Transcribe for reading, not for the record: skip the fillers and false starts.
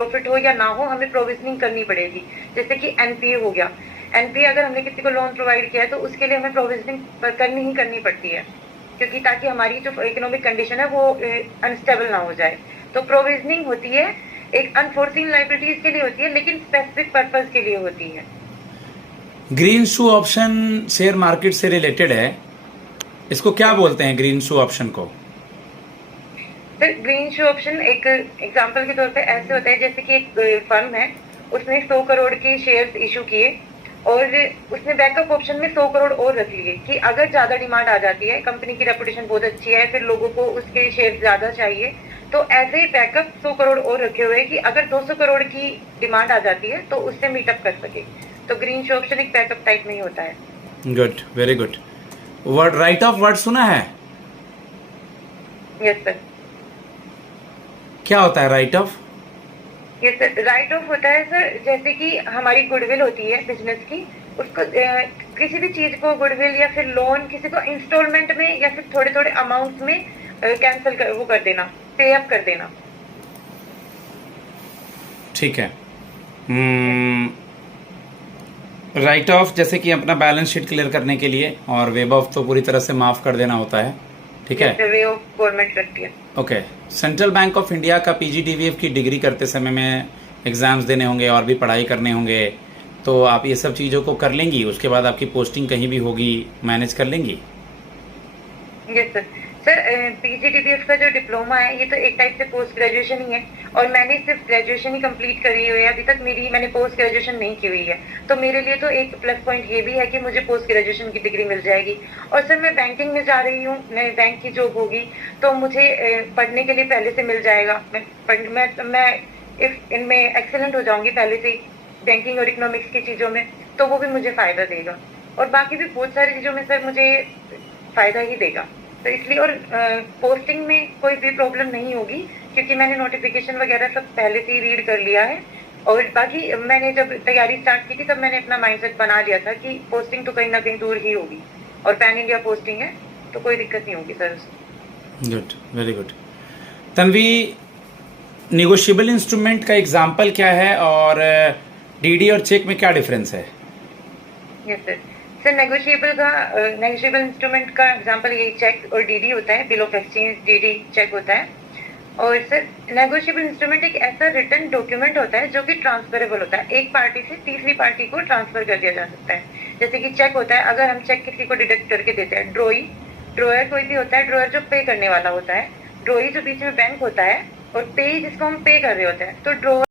Profit हो या ना हो, हमें प्रोविजनिंग करनी पड़ेगी। जैसे कि एनपीए हो गया, एनपीए अगर हमने किसी को लोन प्रोवाइड किया है तो उसके लिए हमें प्रोविजनिंग करनी पड़ती है, क्योंकि ताकि हमारी जो इकोनॉमिक कंडीशन है वो अनस्टेबल ना हो जाए। तो प्रोविजनिंग होती है, एक अनफोर्सिंग लाइबिलिटीज के लिए होती है, लेकिन स्पेसिफिक पर्पज के लिए होती है। ग्रीन शू ऑप्शन शेयर मार्केट से रिलेटेड है, इसको क्या यस सर। बोलते हैं ग्रीन शू ऑप्शन को? सर ग्रीन शू ऑप्शन एक एग्जांपल के तौर पे ऐसे होता है, जैसे कि एक फर्म है, उसने 100 करोड़ के शेयर्स इशू किए और उसने बैकअप ऑप्शन में 100 करोड़ और रख लिए कि अगर ज्यादा डिमांड आ जाती है, कंपनी की रेपुटेशन बहुत अच्छी है, फिर लोगों को उसके शेयर ज्यादा चाहिए, तो ऐसे ही बैकअप 100 करोड़ और रखे हुए कि अगर 200 करोड़ की डिमांड आ जाती है तो उससे मीटअप कर सके। तो ग्रीन शू ऑप्शन एक बैकअप टाइप में ही होता है। Good, very good. Word right of word सुना है? Yes sir. क्या होता है राइट ऑफ? ये सर राइट ऑफ होता है सर, जैसे कि हमारी गुडविल होती है बिजनेस की, उसको किसी भी चीज को गुडविल या फिर लोन किसी को इंस्टॉलमेंट में या फिर थोड़े थोड़े अमाउंट में कैंसिल कर देना, पे अप कर देना। ठीक है। राइट ऑफ जैसे कि अपना बैलेंस शीट क्लियर करने के लिए, और वेब ऑफ तो पूरी तरह से माफ कर देना होता है। ठीक है, वे ऑफ गवर्नमेंट रखती है। Okay. Central bank of India का पीजीडीवीएफ की डिग्री करते समय में एग्जाम्स देने होंगे और भी पढ़ाई करने होंगे, तो आप ये सब चीज़ों को कर लेंगी, उसके बाद आपकी पोस्टिंग कहीं भी होगी, मैनेज कर लेंगी? Yes sir. सर पीजीडीपीएफ का जो डिप्लोमा है ये तो एक टाइप से पोस्ट ग्रेजुएशन ही है, और मैंने सिर्फ ग्रेजुएशन ही कंप्लीट करी हुई है, अभी तक मैंने पोस्ट ग्रेजुएशन नहीं की हुई है। तो मेरे लिए तो एक प्लस पॉइंट ये भी है कि मुझे पोस्ट ग्रेजुएशन की डिग्री मिल जाएगी। और सर मैं बैंकिंग में जा रही हूँ, मैं बैंक की जॉब होगी, तो मुझे पढ़ने के लिए पहले से मिल जाएगा। मैं इफ इनमें एक्सेलेंट हो जाऊंगी पहले से बैंकिंग और इकोनॉमिक्स की चीजों में, तो वो भी मुझे फायदा देगा, और बाकी भी बहुत सारी चीजों में सर मुझे फायदा ही देगा। तो इसलिए, और पोस्टिंग में कोई भी प्रॉब्लम नहीं होगी, क्योंकि मैंने नोटिफिकेशन वगैरह सब पहले से ही रीड कर लिया है। और बाकी मैंने जब तैयारी स्टार्ट की थी तब मैंने अपना माइंडसेट बना लिया था कि पोस्टिंग तो कहीं ना कहीं दूर ही होगी, और पैन इंडिया पोस्टिंग है तो कोई दिक्कत नहीं होगी सर उसमें। Good, very good. Tanvi, negotiable instrument का एग्जाम्पल क्या है, और डीडी और चेक में क्या डिफरेंस है? Yes sir. Sir negotiable instrument का एग्जांपल यही चेक और डीडी होता है, bill of exchange DD cheque होता है। और सर नेगोशिएबल इंस्ट्रूमेंट एक ऐसा रिटन डॉक्यूमेंट होता है जो कि ट्रांसफरेबल होता है, एक पार्टी से तीसरी पार्टी को ट्रांसफर कर दिया जा सकता है। जैसे कि चेक होता है, अगर हम चेक किसी को डिडक्ट करके देते हैं, ड्रॉयर कोई भी होता है, ड्रॉयर जो पे करने वाला होता है, ड्रॉई जो बीच में बैंक होता है, और पे जिसको हम पे कर रहे होते हैं, तो ड्रॉयर